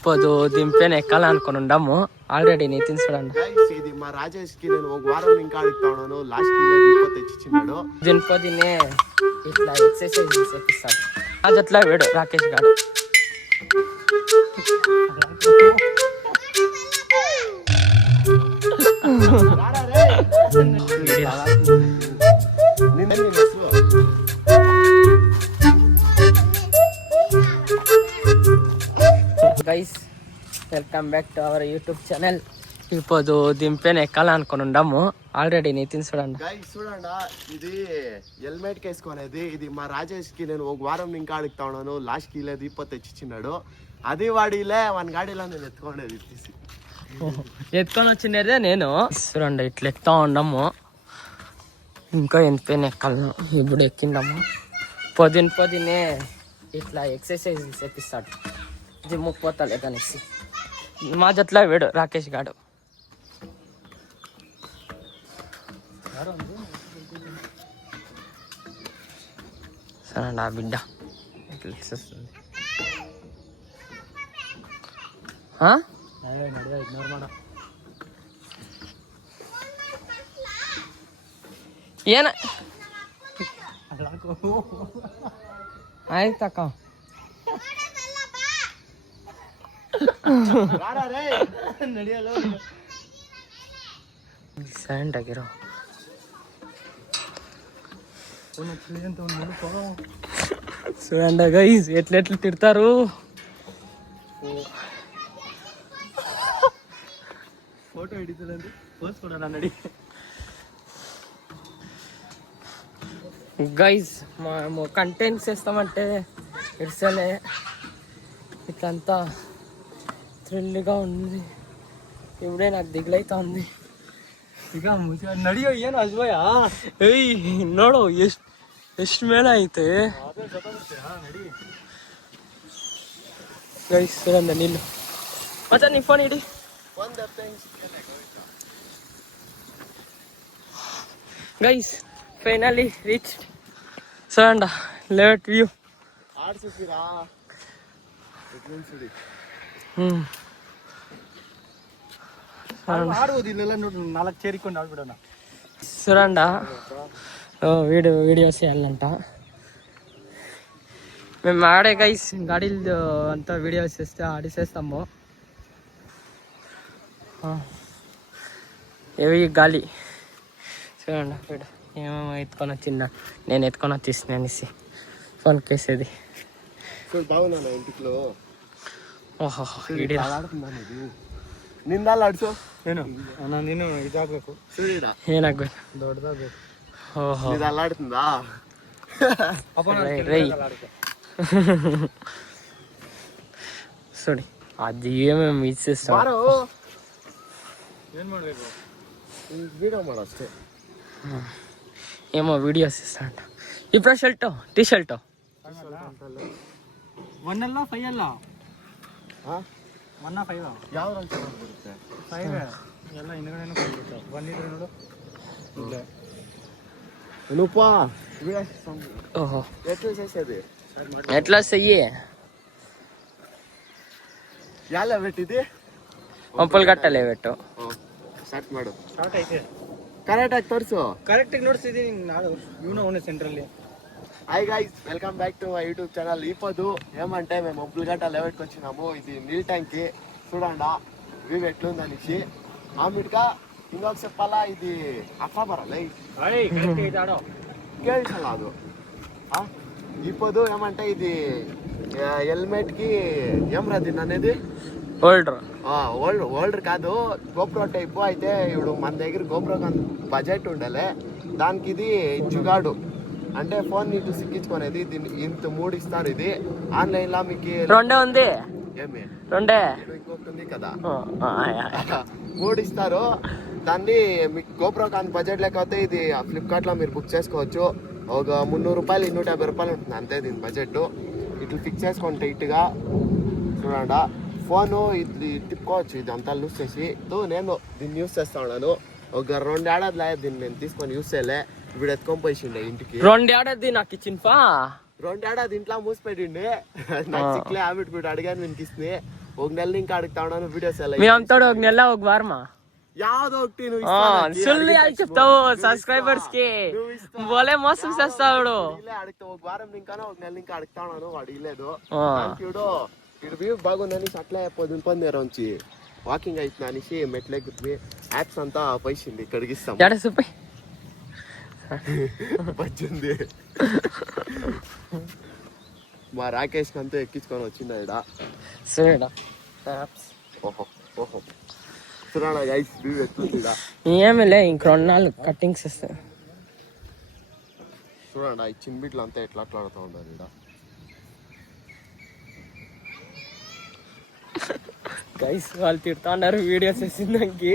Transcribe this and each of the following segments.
ఇప్పుడు దింపేన ఎక్కాలనుకుని ఉండము ఆల్రెడీ నితిన్ చూడండి ఇది మా రాజేష్ కి నేను ఒక వారం ఇంకా అడుగుతా ఉన్నాను లాస్ట్ కి తెచ్చిచ్చినాడు దింపదినే ఇట్లా ఎక్సర్సైజ్ చేపిస్తాడు అది అట్లా వేడు రాకేష్ గారు guys welcome back to our YouTube channel. ఇప్పుడు దింపేన ఎక్కాలనుకుని ఉండము ఆల్రెడీ నితిన్ చూడండి చూడండి ఇది హెల్మెట్ వేసుకునేది ఇది మా రాజేష్ కి నేను ఒక వారం ఇంకా అడుగుతా ఉన్నాను లాస్ట్ కి లేదు తెచ్చిచ్చినాడు అది వాడిలే వన్ గాడిలో నేను ఎత్తుకోండి తీసి ఎత్తుకొని వచ్చినదే నేను చూడండి ఇట్లా ఎక్కుతా ఉండము ఇంకా ఎంత పైన ఎక్కాలను ఇప్పుడు ఎక్కిండము పొద్దునే ఇట్లా ఎక్సర్సైజ్ చేపిస్తాడు జిమ్కి పోతాడు కనేసి మా జట్లా వేడు రాకేష్ గాడు సరే ఆ బిడ్డ వస్తుంది ಏನ ಆಯ್ತಕ್ಕ ಸೈಲೆಂಟ್ ಆಗಿರೋ చూడండి గైస్ ఎట్లా తిడతారు ఫోటో ఎడితలేండి పోస్ట్ కూడా నన్ను గైస్ మేము కంటెంట్స్ చేస్తామంటే ఇట్సలే ఇట్లంతా థ్రిల్గా ఉంది ఇప్పుడే నాకు దిగులైతా ఉంది ಈಗ ನಡಿಯೋ ಏನು ಅಜ್ವಯ ಏಯ್ ನೋಡು ಎಷ್ಟು ಮೇಲೆ ಐತೆ ಗೈಸ್ ಸುರಂದ ನಿಲ್ಲು ಮಚ್ಚ ನೀ ಫೋನ್ ಇಡಿ ಗೈಸ್ ಫೈನಲಿ ರೀಚ್ ಸುರಂಡ ಲೇಟ್ ವ್ಯೂ చూడండ వీడియోస్ చేయాలంట మేము ఆడే గైస్ గాడీలు అంతా వీడియోస్ చేస్తే ఆడిసేస్తాము ఏవి గాలి చూడండి వీడు ఏమేమో ఎత్తుకొని వచ్చిందా నేను ఎత్తుకొని వచ్చేసిన అనేసి ఫోన్ కేసేది ఓహో ನಿಂದಲ್ಲ ಅಡ್ಸು ಏನು ನೀನು ಇದಾಗಬೇಕು ಏನಾಗಬೇಕು ದೊಡ್ಡದಾಗಬೇಕು ಓಹೋ ಇದು ಅಲ್ಲಾಡ್తుందా ರೈ ಸರಿ ಅದು ಏಮೇಮ್ ಇಚ್ಛಿಸ್ತಾ ಏನು ಮಾಡಬೇಕು ವಿಡಿಯೋ ಮಾಡಷ್ಟೇ ఏమో వీడియోస్ ఇస్తా అంట ఇప్పుడు షర్టు టీ షర్టు 1 ಅಲ್ಲ 5 ಅಲ್ಲ 1 5 ಯಾವ ರಂಗ್ ಬರುತ್ತೆ 5 ಎಲ್ಲ ಹಿಂದ್ಗಡೆನೂ ಬರುತ್ತೆ 1 ಇದ್ರೆ ನೋಡು ಇಲ್ಲ ಅನುಪಾ ಓಹೋ ಎಟ್లా చేసేది ఎట్లా చెయ్యి ಯಾಲ ಬೆಟ್ಟಿದೆ ಒಂಪಲ್ ಗಟ್ಟಲೆ ಬೆಟ್ಟು ಸ್ಟಾರ್ಟ್ ಮಾಡು ಸ್ಟಾರ್ಟ್ ಐತೆ ಕರೆಕ್ಟ್ ಆಗಿ ತೋರಿಸು ಕರೆಕ್ಟ್ ಆಗಿ ನೋಡ್ತಿದ್ದೀನಿ ನಾನು ಇವನು ಅವನೇ ಸೆಂಟ್ರಲ್ಲಿ hi guys welcome back to my YouTube channel ఇప్పుడు ఏమంటే మేము ఒప్పులుగట్ట లెవెట్కి వచ్చినాము ఇది నీళ్ళ ట్యాంక్కి చూడండి వ్యూ ఎట్లుందనేసి ఆమెగా ఇంకొక చెప్పాలా ఇది అట్లా బరలే కేಳಿಸಲ್ಲ ఇప్పుడు ఏమంటే ఇది హెల్మెట్కి ఏం రాదు అనేది ఓల్డర్ కాదు గోప్రో టైప్ అయితే ఇప్పుడు మన దగ్గర గోప్రో బడ్జెట్ ఉండాలి దానికి ఇది జుగాడు అంటే ఫోన్ నీకు సిక్కించుకునేది దీన్ని ఇంత 3 ఇస్తారు ఇది ఆన్లైన్ లో మీకు 2 ఉంది ఏమి 2 ఇంకొకటి ఉంది కదా 3 ఇస్తారు దాన్ని మీకు గోప్రో కాన్ బడ్జెట్ లేకపోతే ఇది ఫ్లిప్కార్ట్ లో మీరు బుక్ చేసుకోవచ్చు ఒక 300 రూపాయలు 250 రూపాయలు ఉంటుంది అంతే దీని బడ్జెట్ ఇట్లా ఫిక్స్ చేసుకోండి టైట్గా చూడండి ఫోను ఇది తిప్పుకోవచ్చు ఇది అంతా యూస్ చేసి నేను దీన్ని యూస్ చేస్తా ఉన్నాను ఒక 2 ఏడాదిలో దీన్ని నేను తీసుకొని యూస్ చేయలే ఇప్పుడు ఎత్తుకొని పోయిండే ఇంటికి 2 ఏడాది నాకు ఇచ్చింపా 2 ఏడాది ఇంట్లో మూసిపెట్టిండే నాకు చిక్లే ఆమెట్ కూడా అడిగాను వినికిస్తుంది ఒక నెల ఇంకా అడుగుతా ఉన్నాను వీడియోస్ ఎలా మేము అంతాడు ఒక నెల ఒక వారమా యాదో ఒకటి నువ్వు సుల్లి అయి చెప్తావు సబ్స్క్రైబర్స్ కి బోలే మోసం చేస్తాడు అడుగుతా ఒక వారం ఇంకా ఒక నెల ఇంకా అడుగుతా ఉన్నాను వాడు ఇల్లేదు చూడు ఇటు వ్యూ బాగుందని అట్లే పొద్దున నుంచి వాకింగ్ అవుతున్నా అనేసి మెట్లు ఎక్కుతుంది యాప్స్ అంతా పైసింది కడిగిస్తాం పచ్చింది మా రాకేష్ అంతా ఎక్కించుకొని వచ్చింది ఈడ ఓహో ఓహో చూడండి గైస్ వ్యూ ఎత్తుంది ఏమిలే ఇంక 2 నాలుగు కట్టింగ్స్ వస్తాయి చూడండి ఈ చిన్న బిడ్డలు అంతా ఎట్లా ఆడుతూ ఉన్నారు ఈడ గైస్ వాళ్ళు తిడతా ఉన్నారు వీడియోస్ వేసిందానికి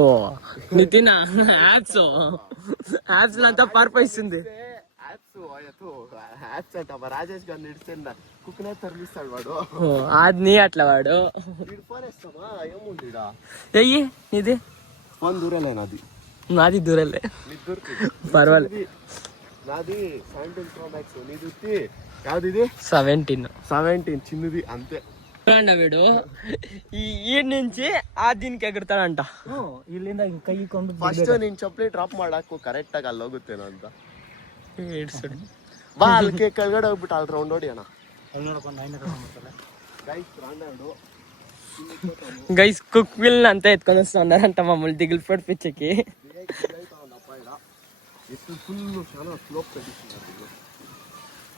ఓ నితిన్ యాప్స్ అంతా పర్పైస్తుంది యాప్స్ అంట మా రాజేష్ గారిని ఇడితే కుక్కనే తరిమిస్తాడు వాడు అది నీ అట్లా వాడు ఫోన్ వేస్తామా ఏముంది అయ్యి నీది ఫోన్ దూరలే నాది దూరలే పర్వాలేదు నాది 17 Pro Max నీది యావది ఇది 17 చిన్నది అంతే వీడు ఈ నుంచి ఆ దీనికి ఎగురుతాడంట ಫಸ್ಟ್ ನೀನ್ ಚಪ್ಪಲಿ ಡ್ರಾಪ್ ಮಾಡಾಕು ಕರೆಕ್ಟ್ ಆಗಿ ಅಲ್ಲಿ ಹೋಗುತ್ತೇನೋ ಅಂತ ಬಾ ಅಲ್ಲಿ ಕೆಳಗಡೆ ಹೋಗ್ಬಿಟ್ಟು ಅಲ್ಲಿ ರೌಂಡ್ ಹೊಡಿ ಅಣ್ಣ ಗೈಸ್ ಕುಕ್ ವಿಲ್ ಅಂತ ಎತ್ಕೊಂಡು వస్తున్నారంట మమ్మల్ని దిగులు పడిపించకి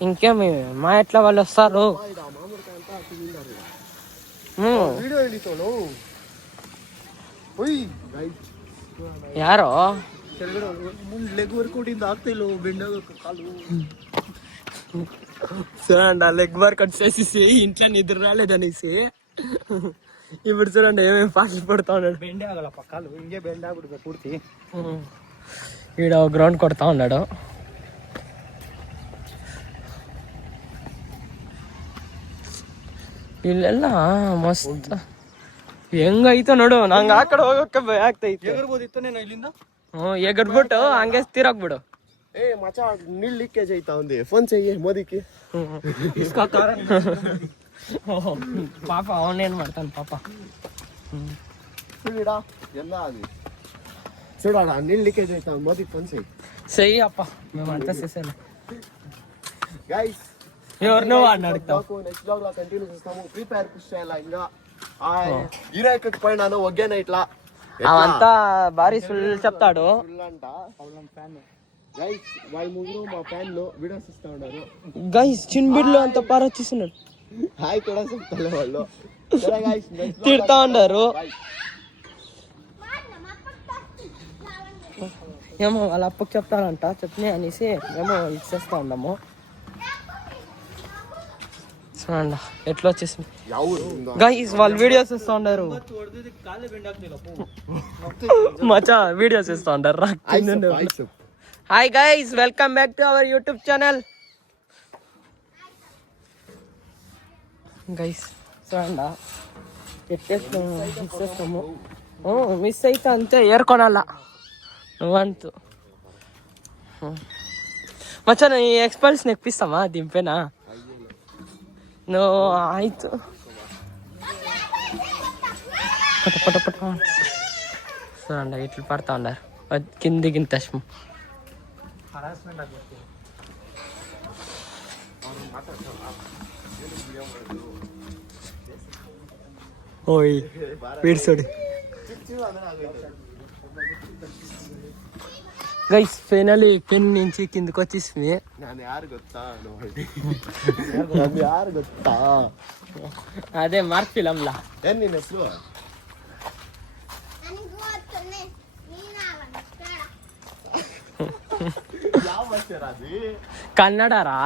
ఇంకేమి మా ఎట్లా వాళ్ళు వస్తారు ಯಾರೋ చూడండి లెగ్ వర్కౌట్ చేసేసి ఇంట్లో నిద్ర రాలేదనేసి ఇప్పుడు చూడండి ఏమేమి పాటలు పడుతా ఉన్నాడు బెండే ఆగల పక్కలు ఇంకే బెండే ఆగుడు పూర్తి ఈడ గ్రౌండ్ కొడతా ఉన్నాడు ಇಲ್ಲೆಲ್ಲ ಮಸ್ತ್ ಹೆಂಗೈತ ನೋಡು ನಂಗೆ ಆ ಕಡೆ ಹೋಗಕ್ಕೆ ಭಯ ಆಗ್ತೈತೆ ಎಗರ್ಬೋದಿತ್ತು ನೀನು ಇಲ್ಲಿಂದ ಎಗರ್ಬಿಟ್ಟು ಹಂಗೆ ಸ್ಥಿರಾಗ್ಬಿಡು ಏ ಮಚ ನೀಲ್ ಲೀಕೇಜ್ ಐತಾ ಒಂದೇ ಫೋನ್ ಚೆಯ್ಯೆ ಮೋದಿಕ್ಕೆ ಪಾಪ ಅವನೇನ್ ಮಾಡ್ತಾನೆ ಪಾಪ చూడా ఎలా అది చూడాలా నీల్ లీకేజ్ ఐతా మోదికి ఫోన్ చెయ్యి సही అప్ప మేమంతా చేసాను గైస్ ఎవరినో వాడిని అడుగుతాం నెక్స్ట్ బ్లాగ్ లో కంటిన్యూ చేస్తాము ఫ్రీ ఫైర్ పుష్ చేయాలా ఇంకా హీరోకి పోయినాను ఒగ్గేనా ఇట్లా అవంతా భారీ సుల్ చెప్తాడు అంట గైస్ వాళ్ళ ముగ్గురు మా ఫ్యాన్ లో వీడియోస్ ఇస్తా ఉన్నారు గైస్ చిన్బిడ్లో అంత పార వచ్చేసినాడు హాయ్ కూడా చెప్తారు వాళ్ళు గైస్ తిడతా ఉన్నారు ఏమో వాళ్ళ అప్పకి చెప్తారంట చట్నీ అనేసి మేము ఇచ్చేస్తా ఉన్నాము చూడండి ఎట్లా వచ్చేసింది గైస్ వాళ్ళు వీడియోస్ ఇస్తా ఉన్నారు మచా వీడియోస్ ఇస్తా ఉంటారు hi guys welcome back to our YouTube channel guys చూడండి ఇచ్చేస్తాము మిస్ అయితే అంతే ఏర్కొనాలా నువ్వంతు మచ్చా నీ ఎక్స్పల్స్ నెక్కిస్తామా దింపేనా నువ్వు ఆಯ್ತು పట పట పట చూడండి ఇట్లా పడతా ఉన్నారు కిందికి తష్మ ఓయ్ వీడ్సోడి ಗೈಸ್ ಫೈನಲಿ ಪೆನ್ ನಿಂಚಿ ಕಿಂದಕ್ಕೆ వచ్చేసి ನಾನು ಯಾರು ಗೊತ್ತಾ ಅದೇ ಮಾರ್ಕ್ ಫಿಲಮ್ಲ ಏನ್ ನಿನ್ನ ಹೆಸರು ಯಾವ ಭಾಷೆ ಕನ್ನಡರಾ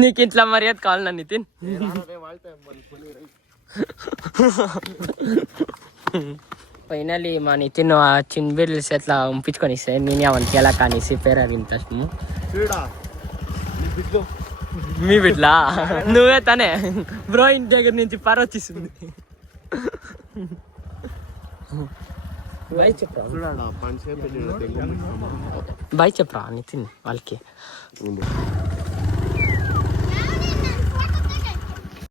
నీకు ఇట్లా మర్యాద కావాలన్నా నితిన్ ఫైనలీ మా నితిన్ ఆ చిన్న బిడ్డలు ఎట్లా పంపించుకొని ఇస్తే నేను అవన్నీ ఎలా కానిసి పేరు అది ఇంతము మీ బిడ్లా నువ్వే తనే బ్రో ఇంటి దగ్గర నుంచి పర వచ్చేసింది బాయ్ చెప్పరా చూడాడా పని సేపు బాయ్ చెప్పరా నితిన్ వాళ్ళకి.